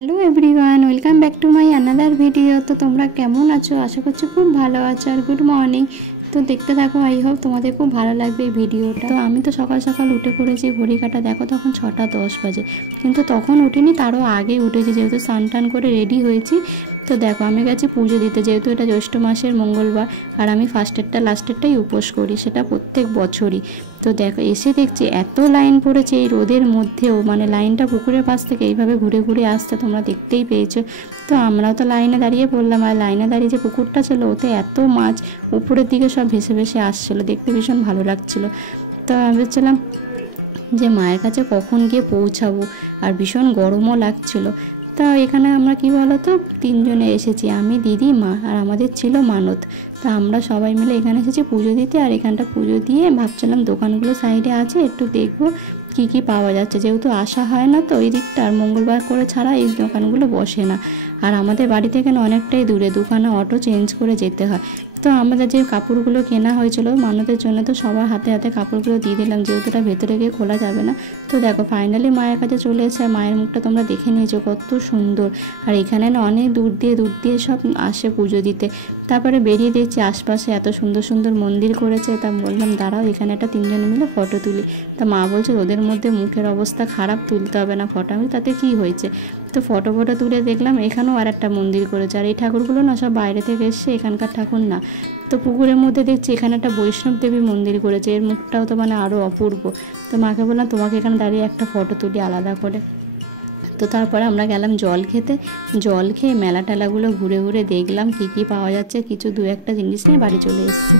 Hello everyone, welcome back to my another video. তো তোমরা কেমন আছো? আশা করছি খুব ভালো আছো। আর গুড মর্নিং। তো দেখতে থাকো, আই হোপ তোমাদের খুব ভালো লাগবে এই ভিডিওটা। তো আমি তো সকাল সকাল উঠে পড়েছি, ঘড়ি কাটা দেখো তখন 6টা 10 বাজে, কিন্তু তখন উঠিনি, তারও আগে উঠেছি, যেহেতু স্নান টান করে রেডি হয়েছি। তো দেখো আমি গেছি পুজো দিতে, যেহেতু এটা জ্যৈষ্ঠ মাসের মঙ্গলবার, আর আমি ফার্স্টেরটা লাস্টেরটাই উপোস করি, সেটা প্রত্যেক বছরই। তো দেখো এসে দেখছি এত লাইন পড়েছে এই রোদের মধ্যেও, মানে লাইনটা পুকুরের পাশ থেকে এইভাবে ঘুরে ঘুরে আসছে, তোমরা দেখতেই পেয়েছো। তো আমরাও তো লাইনে দাঁড়িয়ে পড়লাম, আর লাইনে দাঁড়িয়ে যে পুকুরটা ছিল ওতে এত মাছ উপরের দিকে সব ভেসে ভেসে আসছিলো, দেখতে ভীষণ ভালো লাগছিলো। তো আমি ভাবছিলাম যে মায়ের কাছে কখন গিয়ে পৌঁছাবো, আর ভীষণ গরমও লাগছিলো। তা এখানে আমরা কি বলতো 3জনে এসেছি, আমি, দিদি, মা, আর আমাদের ছিল মানত। তা আমরা সবাই মিলে এখানে এসেছি পুজো দিতে। আর এখানটা পুজো দিয়ে ভাবছিলাম দোকানগুলো সাইডে আছে, একটু দেখবো কি কি পাওয়া যাচ্ছে, যেহেতু আসা হয় না তো ওই দিকটা, আর মঙ্গলবার করে ছাড়া এই দোকানগুলো বসে না। আর আমাদের বাড়ি থেকে অনেকটাই দূরে, দুখানা অটো চেঞ্জ করে যেতে হয়। তো আমাদের যে কাপড়গুলো কেনা হয়েছিল মানতের জন্য, তো সবার হাতে হাতে কাপড়গুলো দিয়ে দিলাম, যেহেতু এটা ভেতরে গিয়ে খোলা যাবে না। তো দেখো ফাইনালি মায়ের কাছে চলে এসে, আর মায়ের মুখটা তোমরা দেখে নিয়েছো কত সুন্দর। আর এখানে না অনেক দূর দিয়ে সব আসে পুজো দিতে। তারপরে বেরিয়ে দেখছি আশপাশে এত সুন্দর সুন্দর মন্দির করেছে। তা বললাম দাঁড়াও এখানে একটা 3জনে মিলে ফটো তুলি। তা মা বলছে ওদের মধ্যে মুখের অবস্থা খারাপ, তুলতে হবে না ফটো। আমি তাতে কি হয়েছে, তো ফটো তুলে দেখলাম এখানেও আর একটা মন্দির করেছে। আর এই ঠাকুরগুলো না সব বাইরে থেকে এসছে, এখানকার ঠাকুর না। তো পুকুরের মধ্যে দেখছি এখানে একটা বৈষ্ণব দেবী মন্দির করেছে, এর মুখটাও তো মানে আরও অপূর্ব। তো মাকে বললাম তোমাকে এখানে দাঁড়িয়ে একটা ফটো তুলি আলাদা করে। তো তারপরে আমরা গেলাম জল খেতে। জল খেয়ে মেলা টেলাগুলো ঘুরে ঘুরে দেখলাম কী কী পাওয়া যাচ্ছে, কিছু 2-1টা জিনিস নিয়ে বাড়ি চলে এসেছি।